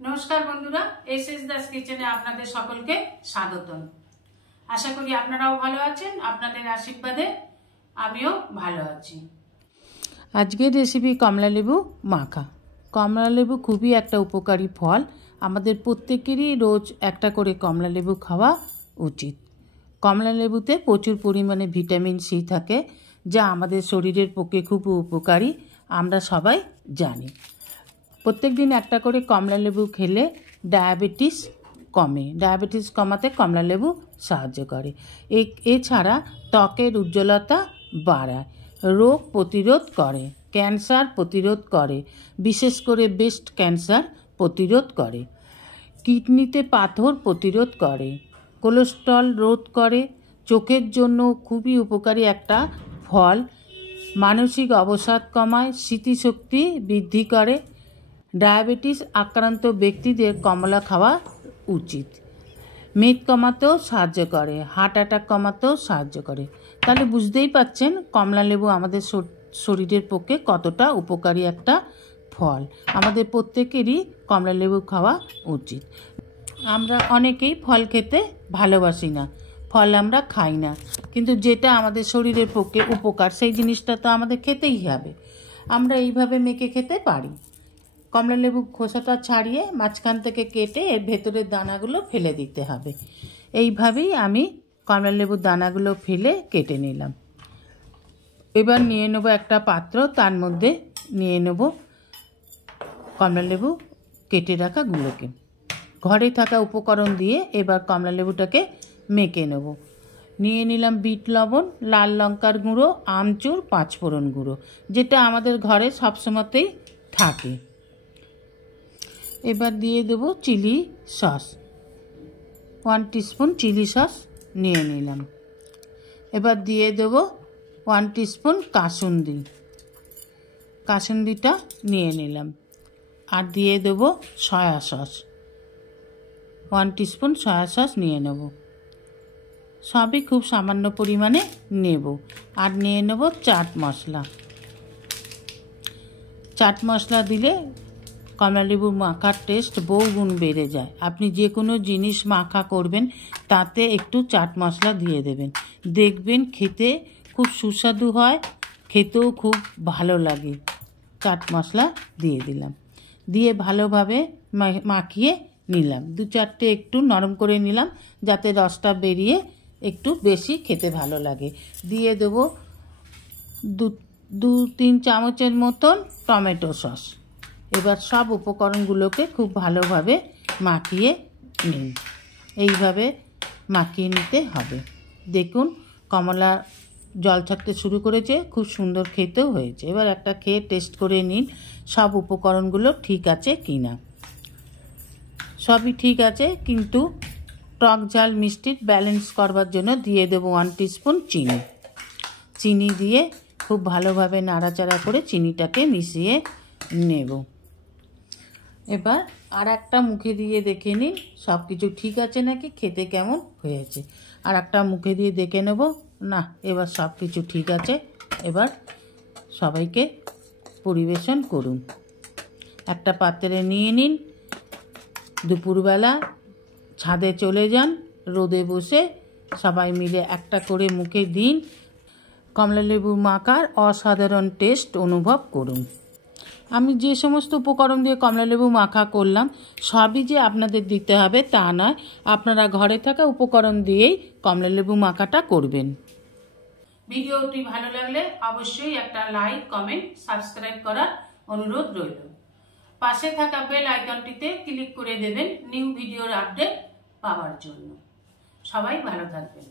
नमस्कार बंधुरा एसएस दास किचेने आपनादेर सकलके स्वागतम। आशा करी आपनाराओ भालो आछेन, आपनादेर आशीर्वादे आमिओ भालो आछि। आजकेर रेसिपि कमला लेबू माखा। कमला लेबू खूबই একটা উপকারী ফল। আমাদের প্রত্যেকেরই রোজ একটা করে কমলা লেবু খাওয়া উচিত। কমলা লেবুতে প্রচুর পরিমাণে ভিটামিন সি থাকে, যা আমাদের শরীরের পক্ষে খুব উপকারী, আমরা সবাই জানি। প্রত্যেক দিন একটা করে কমলা লেবু খেলে ডায়াবেটিস কমে। ডায়াবেটিস কমাতে কমলা লেবু সাহায্য করে। এছাড়া ত্বকের উজ্জ্বলতা বাড়ায়, রোগ প্রতিরোধ করে, ক্যান্সার প্রতিরোধ করে, বিশেষ করে ব্রেস্ট ক্যান্সার প্রতিরোধ করে, কিডনিতে পাথর প্রতিরোধ করে, কোলেস্টেরল রোধ করে, চোখের জন্য খুবই উপকারী একটা ফল, মানসিক অবসাদ কমায়, স্মৃতিশক্তি বৃদ্ধি করে। ডায়াবেটিস আক্রান্ত ব্যক্তিদের কমলা খাওয়া উচিত। মেদ কমাতেও সাহায্য করে, হার্ট অ্যাটাক কমাতেও সাহায্য করে। তাহলে বুঝতেই পাচ্ছেন কমলা লেবু আমাদের শরীরের পক্ষে কতটা উপকারী একটা ফল। আমাদের প্রত্যেকেরই কমলা লেবু খাওয়া উচিত। আমরা অনেকেই ফল খেতে ভালোবাসি না, ফল আমরা খাই না, কিন্তু যেটা আমাদের শরীরের পক্ষে উপকার সেই জিনিসটা তো আমাদের খেতেই হবে। আমরা এইভাবে মেখে খেতে পারি। কমলা লেবু খোসাটা ছাড়িয়ে মাঝখান থেকে কেটে এর ভেতরের দানাগুলো ফেলে দিতে হবে। এইভাবেই আমি কমলা লেবুর দানাগুলো ফেলে কেটে নিলাম। এবার নিয়ে নেব একটা পাত্র, তার মধ্যে নিয়ে নেব কমলা লেবু কেটে রাখাগুলোকে। ঘরে থাকা উপকরণ দিয়ে এবার কমলা লেবুটাকে মেখে নেব। নিয়ে নিলাম বিট লবণ, লাল লঙ্কার গুঁড়ো, আমচুর, পাঁচফোড়ন গুঁড়ো, যেটা আমাদের ঘরে সবসময়তেই থাকে। এবার দিয়ে দেব chilli sauce, 1 teaspoon chilli sauce নিয়ে নিলাম। এবার দিয়ে দেব 1 টিস্পুন কাসুন্দিটা নিয়ে নিলাম। আর দিয়ে দেব soya sauce, 1 teaspoon soya sauce নিয়ে নেব। সবই খুব সামান্য পরিমাণে নেব। আর নিয়ে নেব চাট মশলা। চাট মশলা দিলে কমলা লেবুর মাখার টেস্ট বহুগুণ বেড়ে যায়। আপনি যে কোনো জিনিস মাখা করবেন তাতে একটু চাট মশলা দিয়ে দেবেন, দেখবেন খেতে খুব সুস্বাদু হয়, খেতেও খুব ভালো লাগে। চাট মশলা দিয়ে দিলাম, দিয়ে ভালোভাবে মাখিয়ে নিলাম। 2-4টে একটু নরম করে নিলাম যাতে রসটা বেরিয়ে একটু বেশি খেতে ভালো লাগে। দিয়ে দেবো 2-3 চামচের মতন টমেটো সস। এবার সব উপকরণগুলোকে খুব ভালোভাবে মাখিয়ে নিন। এইভাবে মাখিয়ে নিতে হবে। দেখুন কমলা জল ছাড়তে শুরু করেছে, খুব সুন্দর খেতেও হয়েছে। এবার একটা খেয়ে টেস্ট করে নিন সব উপকরণগুলো ঠিক আছে কি না। সবই ঠিক আছে, কিন্তু টক ঝাল মিষ্টির ব্যালেন্স করবার জন্য দিয়ে দেবো 1 টিস্পুন চিনি দিয়ে খুব ভালোভাবে নাড়াচাড়া করে চিনিটাকে মিশিয়ে নেব। এবার আর একটা মুখে দিয়ে দেখে নিন সব কিছু ঠিক আছে নাকি, খেতে কেমন হয়েছে। আর একটা মুখে দিয়ে দেখে নেব, না এবার সব কিছু ঠিক আছে। এবার সবাইকে পরিবেশন করুন। একটা পাত্রে নিয়ে নিন, দুপুরবেলা ছাদে চলে যান, রোদে বসে সবাই মিলে একটা করে মুখে দিন, কমলা লেবু মাখার অসাধারণ টেস্ট অনুভব করুন। আমি যে সমস্ত উপকরণ দিয়ে কমলা লেবু মাখা করলাম সবই যে আপনাদের দিতে হবে তা নয়, আপনারা ঘরে থাকা উপকরণ দিয়েই কমলা লেবু মাখাটা করবেন। ভিডিওটি ভালো লাগলে অবশ্যই একটা লাইক, কমেন্ট, সাবস্ক্রাইব করার অনুরোধ রইল। পাশে থাকা বেল আইকনটিতে ক্লিক করে দেবেন নিউ ভিডিওর আপডেট পাওয়ার জন্য। সবাই ভালো থাকবেন।